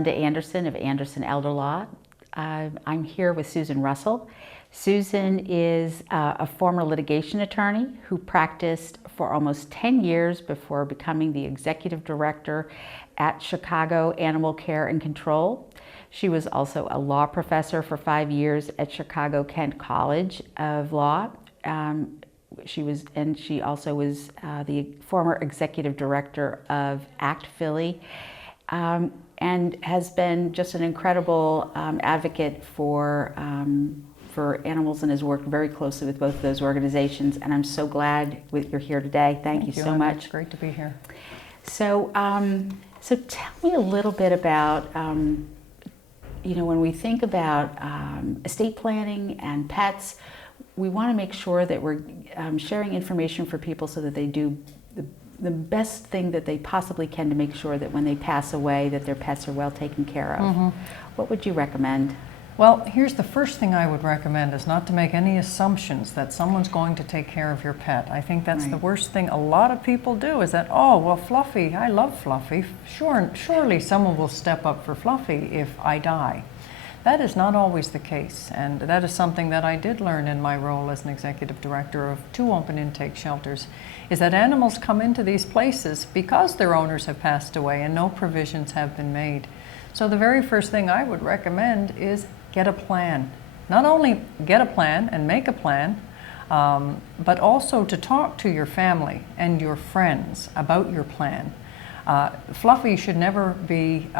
Linda Anderson of Anderson Elder Law. I'm here with Susan Russell. Susan is a former litigation attorney who practiced for almost 10 years before becoming the executive director at Chicago Animal Care and Control. She was also a law professor for 5 years at Chicago Kent College of Law. She also was the former executive director of ACCT Philly, and has been just an incredible advocate for animals, and has worked very closely with both of those organizations. And I'm so glad you're here today. Thank you so much. It's great to be here. So, so tell me a little bit about, when we think about estate planning and pets, we want to make sure that we're sharing information for people so that they do the best thing that they possibly can to make sure that when they pass away that their pets are well taken care of. Mm-hmm. What would you recommend? Well, here's the first thing I would recommend is not to make any assumptions that someone's going to take care of your pet. I think that's the worst thing a lot of people do, is that, oh, well, Fluffy, I love Fluffy. Surely someone will step up for Fluffy if I die. That is not always the case, and that is something that I did learn in my role as an executive director of 2 open intake shelters, is that animals come into these places because their owners have passed away and no provisions have been made. So the very first thing I would recommend is get a plan. Not only get a plan and make a plan, but also to talk to your family and your friends about your plan. Fluffy should never be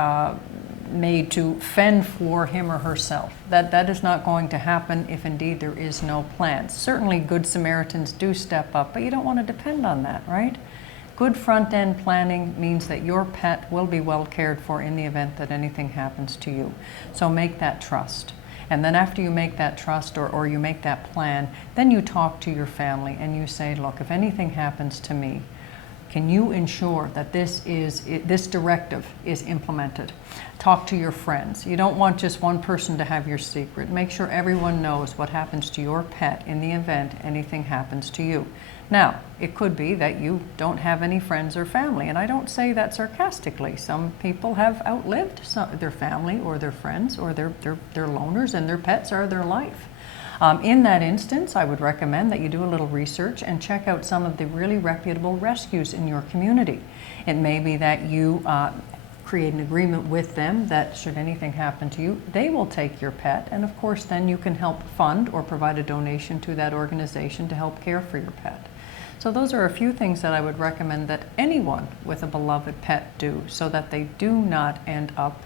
made to fend for him or herself. That is not going to happen if indeed there is no plan. Certainly good Samaritans do step up, but you don't want to depend on that, right? Good front-end planning means that your pet will be well cared for in the event that anything happens to you. So make that trust. And then after you make that trust or you make that plan, then you talk to your family and you say, look, if anything happens to me, can you ensure that this directive is implemented? Talk to your friends. You don't want just one person to have your secret. Make sure everyone knows what happens to your pet in the event anything happens to you. Now, it could be that you don't have any friends or family, and I don't say that sarcastically. Some people have outlived their family or their friends, or they're loners and their pets are their life. In that instance, I would recommend that you do a little research and check out some of the really reputable rescues in your community. It may be that you create an agreement with them that should anything happen to you, they will take your pet, and of course then you can help fund or provide a donation to that organization to help care for your pet. So those are a few things that I would recommend that anyone with a beloved pet do, so that they do not end up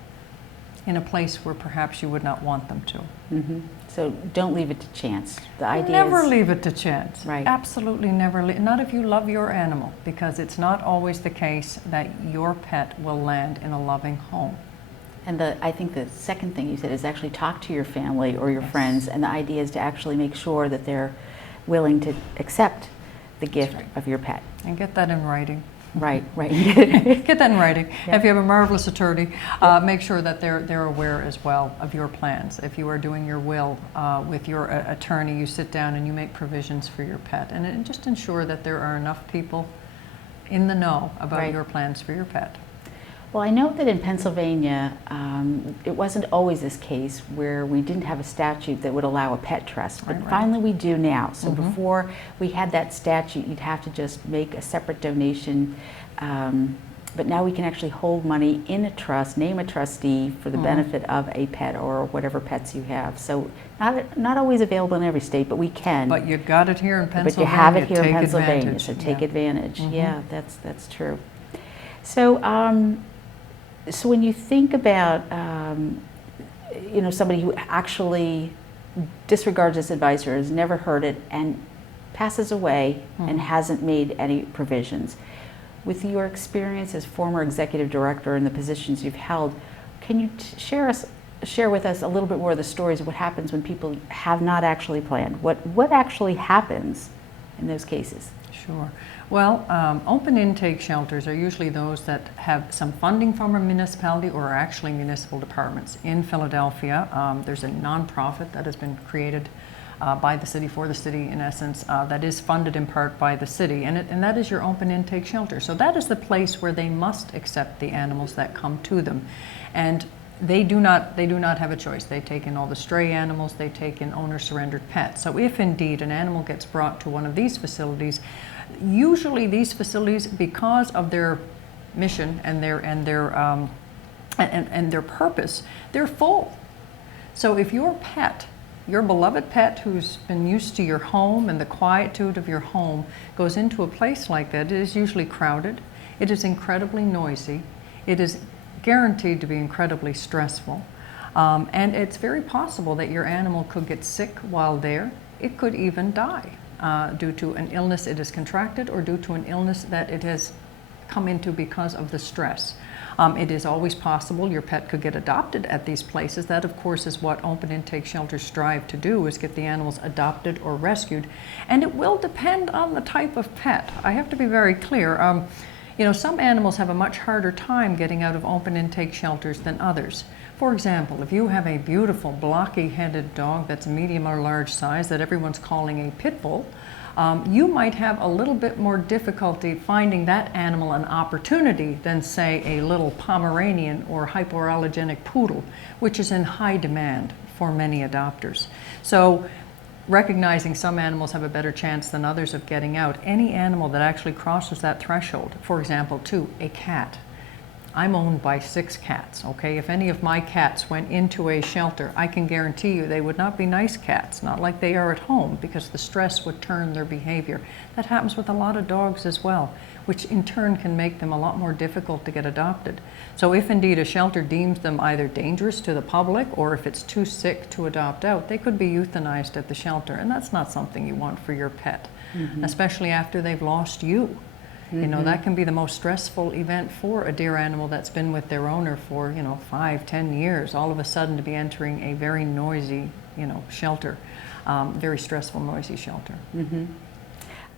in a place where perhaps you would not want them to. Mm-hmm. So don't leave it to chance. The idea never leave it to chance. Right. Absolutely never. Not if you love your animal, because it's not always the case that your pet will land in a loving home. And I think the second thing you said is actually talk to your family or your friends, and the idea is to actually make sure that they're willing to accept the gift of your pet. And get that in writing. Right. Get that in writing. Yeah. If you have a marvelous attorney, make sure that they're aware as well of your plans. If you are doing your will with your attorney, you sit down and you make provisions for your pet, and just ensure that there are enough people in the know about your plans for your pet. Well, I know that in Pennsylvania, it wasn't always this case where we didn't have a statute that would allow a pet trust, but finally we do now. So before we had that statute, you'd have to just make a separate donation, but now we can actually hold money in a trust, name a trustee for the benefit of a pet or whatever pets you have. So not always available in every state, but we can. But you've got it here in Pennsylvania. But you have it here in Pennsylvania, advantage. so take advantage. Yeah, that's true. So. So when you think about, somebody who actually disregards this advice or has never heard it and passes away and hasn't made any provisions, with your experience as former executive director and the positions you've held, can you share with us a little bit more of the stories of what happens when people have not actually planned? What actually happens in those cases? Sure. Well, open intake shelters are usually those that have some funding from a municipality or are actually municipal departments. In Philadelphia, there's a nonprofit that has been created by the city, for the city in essence, that is funded in part by the city, and that is your open intake shelter. So that is the place where they must accept the animals that come to them. And they do not have a choice. They take in all the stray animals, they take in owner-surrendered pets. So if indeed an animal gets brought to one of these facilities, usually these facilities, because of their mission and their purpose, they're full. So if your pet, your beloved pet who's been used to your home and the quietude of your home, goes into a place like that, it is usually crowded, it is incredibly noisy, it is guaranteed to be incredibly stressful, and it's very possible that your animal could get sick while there. It could even die due to an illness it has contracted or due to an illness that it has come into because of the stress. It is always possible your pet could get adopted at these places. That, of course, is what open intake shelters strive to do, is get the animals adopted or rescued. And it will depend on the type of pet. I have to be very clear. You know, some animals have a much harder time getting out of open intake shelters than others. For example, if you have a beautiful blocky-headed dog that's medium or large size that everyone's calling a pit bull, you might have a little bit more difficulty finding that animal an opportunity than, say, a little Pomeranian or hypoallergenic poodle, which is in high demand for many adopters. So, recognizing some animals have a better chance than others of getting out, any animal that actually crosses that threshold, for example, a cat. I'm owned by 6 cats, okay? If any of my cats went into a shelter, I can guarantee you they would not be nice cats, not like they are at home, because the stress would turn their behavior. That happens with a lot of dogs as well, which in turn can make them a lot more difficult to get adopted. So if indeed a shelter deems them either dangerous to the public, or if it's too sick to adopt out, they could be euthanized at the shelter, and that's not something you want for your pet, especially after they've lost you. You know, that can be the most stressful event for a deer animal that's been with their owner for, 5, 10 years. All of a sudden to be entering a very noisy, shelter, very stressful, noisy shelter.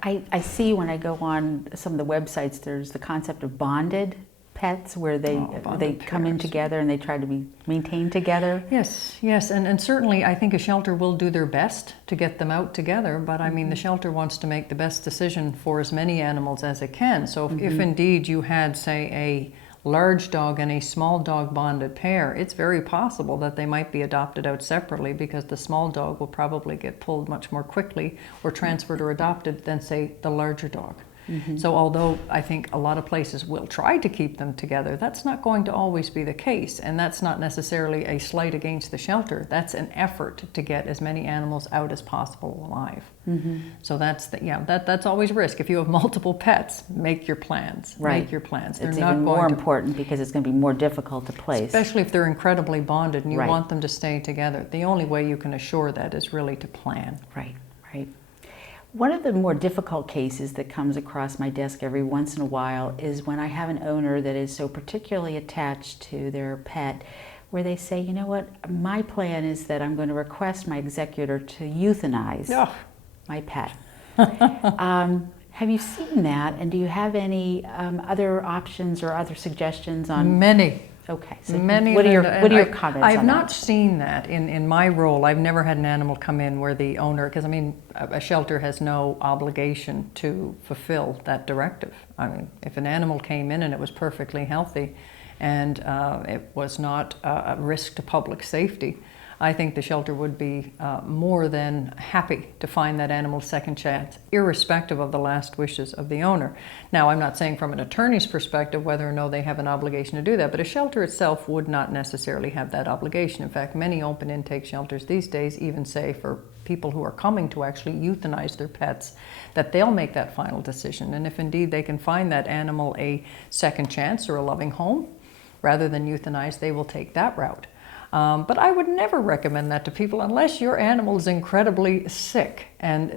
I see when I go on some of the websites, there's the concept of bonded pets, where they come in together and they try to be maintained together. Yes, and certainly I think a shelter will do their best to get them out together, but I mean the shelter wants to make the best decision for as many animals as it can. So if indeed you had, say, a large dog and a small dog bonded pair, it's very possible that they might be adopted out separately, because the small dog will probably get pulled much more quickly or transferred or adopted than, say, the larger dog. So although I think a lot of places will try to keep them together, that's not going to always be the case, and that's not necessarily a slight against the shelter. That's an effort to get as many animals out as possible alive. So that's always risk. If you have multiple pets, make your plans. Right. Make your plans. It's even more important because it's going to be more difficult to place. Especially if they're incredibly bonded and you want them to stay together. The only way you can assure that is really to plan. Right. One of the more difficult cases that comes across my desk every once in a while is when I have an owner that is so particularly attached to their pet, where they say, you know what, my plan is that I'm going to request my executor to euthanize my pet. Have you seen that, and do you have any other options or other suggestions on? Many. Okay, so Many. What are your comments on that? I've not seen that in my role. I've never had an animal come in where the owner, because I mean, a shelter has no obligation to fulfill that directive. I mean, if an animal came in and it was perfectly healthy and it was not a risk to public safety, I think the shelter would be more than happy to find that animal a second chance, irrespective of the last wishes of the owner. Now, I'm not saying from an attorney's perspective whether or no they have an obligation to do that, but a shelter itself would not necessarily have that obligation. In fact, many open intake shelters these days even say for people who are coming to actually euthanize their pets, that they'll make that final decision. And if indeed they can find that animal a second chance or a loving home, rather than euthanize, they will take that route. But I would never recommend that to people unless your animal is incredibly sick and,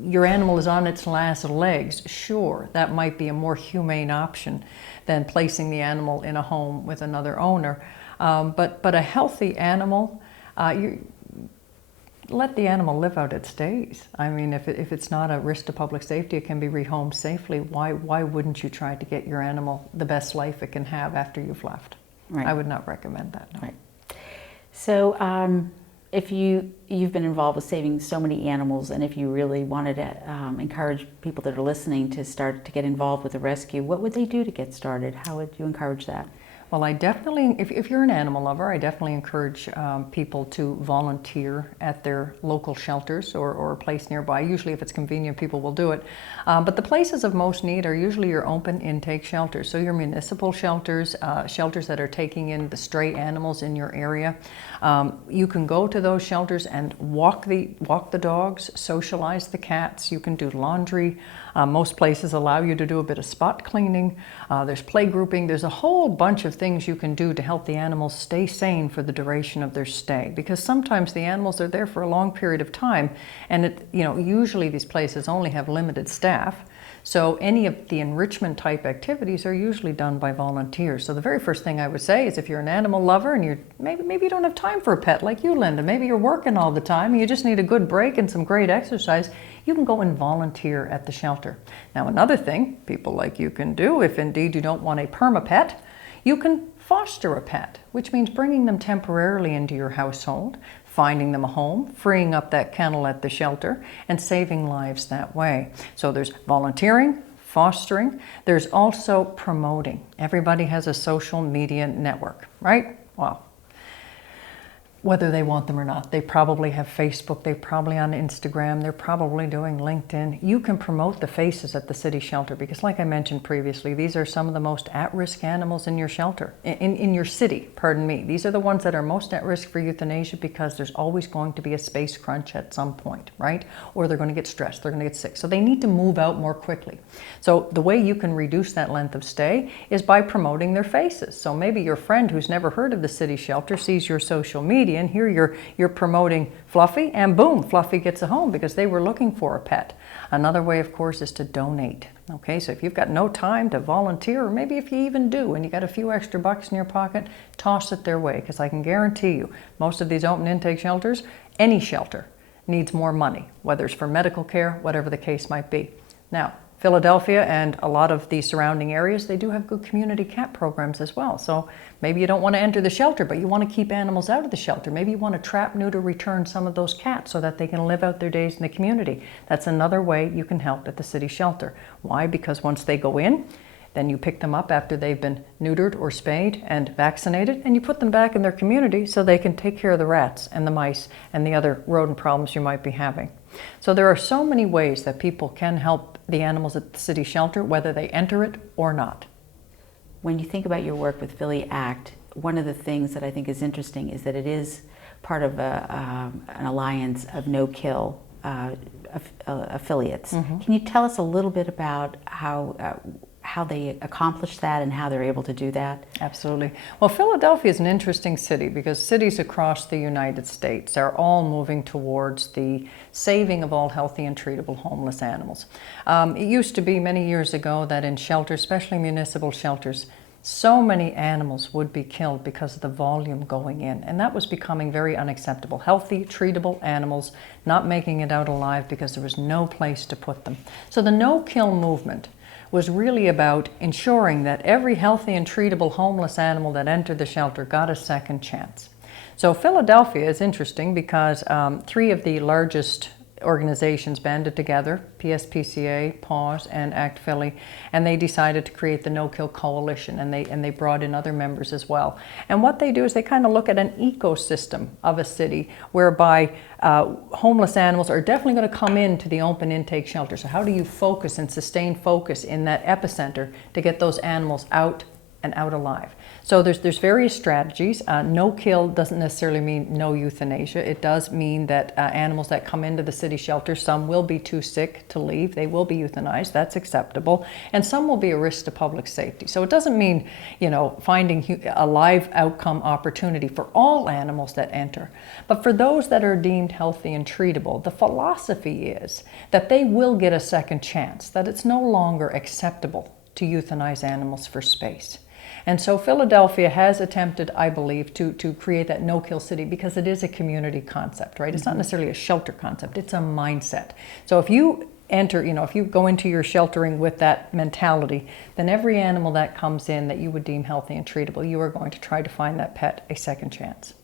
your animal is on its last legs. Sure, that might be a more humane option than placing the animal in a home with another owner. But a healthy animal, let the animal live out its days. I mean, if it's not a risk to public safety, it can be rehomed safely. Why wouldn't you try to get your animal the best life it can have after you've left? Right. I would not recommend that. No. Right. So if you've been involved with saving so many animals, and if you really wanted to encourage people that are listening to start to get involved with the rescue, what would they do to get started? How would you encourage that? Well, I definitely, if you're an animal lover, I definitely encourage people to volunteer at their local shelters or a place nearby. Usually if it's convenient, people will do it. But the places of most need are usually your open intake shelters. So your municipal shelters, shelters that are taking in the stray animals in your area. You can go to those shelters and walk the dogs, socialize the cats. You can do laundry. Most places allow you to do a bit of spot cleaning. There's play grouping. There's a whole bunch of things you can do to help the animals stay sane for the duration of their stay, because sometimes the animals are there for a long period of time, and usually these places only have limited staff. So any of the enrichment type activities are usually done by volunteers. So the very first thing I would say is, if you're an animal lover and maybe you don't have time for a pet like you, Linda, maybe you're working all the time and you just need a good break and some great exercise, you can go and volunteer at the shelter. Now, another thing people like you can do, if indeed you don't want a perma-pet, you can foster a pet, which means bringing them temporarily into your household, finding them a home, freeing up that kennel at the shelter, and saving lives that way. So there's volunteering, fostering. There's also promoting. Everybody has a social media network, right? Well, whether they want them or not. They probably have Facebook, they're probably on Instagram, they're probably doing LinkedIn. You can promote the faces at the city shelter, because like I mentioned previously, these are some of the most at-risk animals in your shelter, in your city, pardon me. These are the ones that are most at risk for euthanasia, because there's always going to be a space crunch at some point, right? Or they're going to get stressed, they're going to get sick. So they need to move out more quickly. So the way you can reduce that length of stay is by promoting their faces. So maybe your friend who's never heard of the city shelter sees your social media, and here you're promoting Fluffy, and boom, Fluffy gets a home because they were looking for a pet. Another way, of course, is to donate. Okay, so if you've got no time to volunteer, or maybe if you even do and you got a few extra bucks in your pocket, toss it their way, because I can guarantee you, most of these open intake shelters, any shelter, needs more money, whether it's for medical care, whatever the case might be. Now, Philadelphia and a lot of the surrounding areas, they do have good community cat programs as well. So maybe you don't want to enter the shelter, but you want to keep animals out of the shelter. Maybe you want to trap, neuter, return some of those cats so that they can live out their days in the community. That's another way you can help at the city shelter. Why? Because once they go in, then you pick them up after they've been neutered or spayed and vaccinated, and you put them back in their community so they can take care of the rats and the mice and the other rodent problems you might be having. So there are so many ways that people can help the animals at the city shelter, whether they enter it or not. When you think about your work with Philly ACT, one of the things that I think is interesting is that it is part of an alliance of no-kill affiliates. Mm-hmm. Can you tell us a little bit about how they accomplish that and how they're able to do that? Absolutely. Well, Philadelphia is an interesting city because cities across the United States are all moving towards the saving of all healthy and treatable homeless animals. It used to be many years ago that in shelters, especially municipal shelters, so many animals would be killed because of the volume going in, and that was becoming very unacceptable. Healthy, treatable animals not making it out alive because there was no place to put them. So the no-kill movement was really about ensuring that every healthy and treatable homeless animal that entered the shelter got a second chance. So Philadelphia is interesting because 3 of the largest organizations banded together, PSPCA, PAWS, and ACT Philly, and they decided to create the No Kill Coalition, and they brought in other members as well. And what they do is they kind of look at an ecosystem of a city whereby homeless animals are definitely going to come into the open intake shelter. So how do you focus and sustain focus in that epicenter to get those animals out and out alive? So there's various strategies. No kill doesn't necessarily mean no euthanasia. It does mean that animals that come into the city shelter, some will be too sick to leave. They will be euthanized. That's acceptable. And some will be a risk to public safety. So it doesn't mean, finding a live outcome opportunity for all animals that enter. But for those that are deemed healthy and treatable, the philosophy is that they will get a second chance, that it's no longer acceptable to euthanize animals for space. And so Philadelphia has attempted, I believe, to create that no-kill city because it is a community concept, right? It's not necessarily a shelter concept, it's a mindset. So if you enter, if you go into your sheltering with that mentality, then every animal that comes in that you would deem healthy and treatable, you are going to try to find that pet a second chance,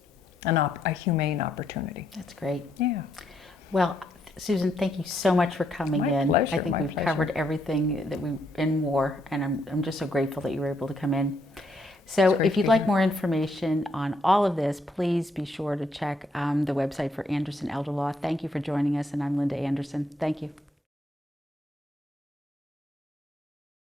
a humane opportunity. That's great. Yeah. Well, Susan, thank you so much for coming in. Pleasure, I think we've covered everything that and more, and I'm just so grateful that you were able to come in. So It's great if you'd to like hear. more information on all of this, please be sure to check the website for Anderson Elder Law. Thank you for joining us, and I'm Linda Anderson. Thank you.